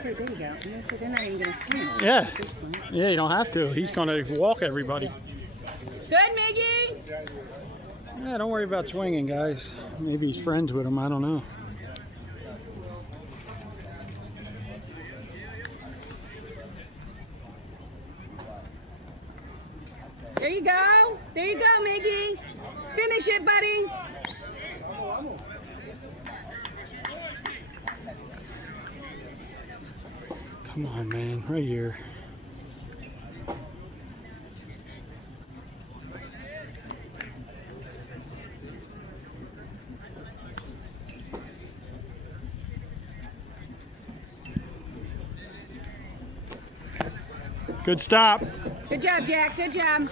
Say, there you go. I'm gonna say they're not even gonna swing. Yeah. At this point. Yeah, you don't have to. He's gonna walk everybody. Good, Miggy. Yeah, don't worry about swinging, guys. Maybe he's friends with him. I don't know. There you go. There you go, Miggy. Finish it, buddy. Come on, man. Right here. Good stop. Good job, Jack. Good job.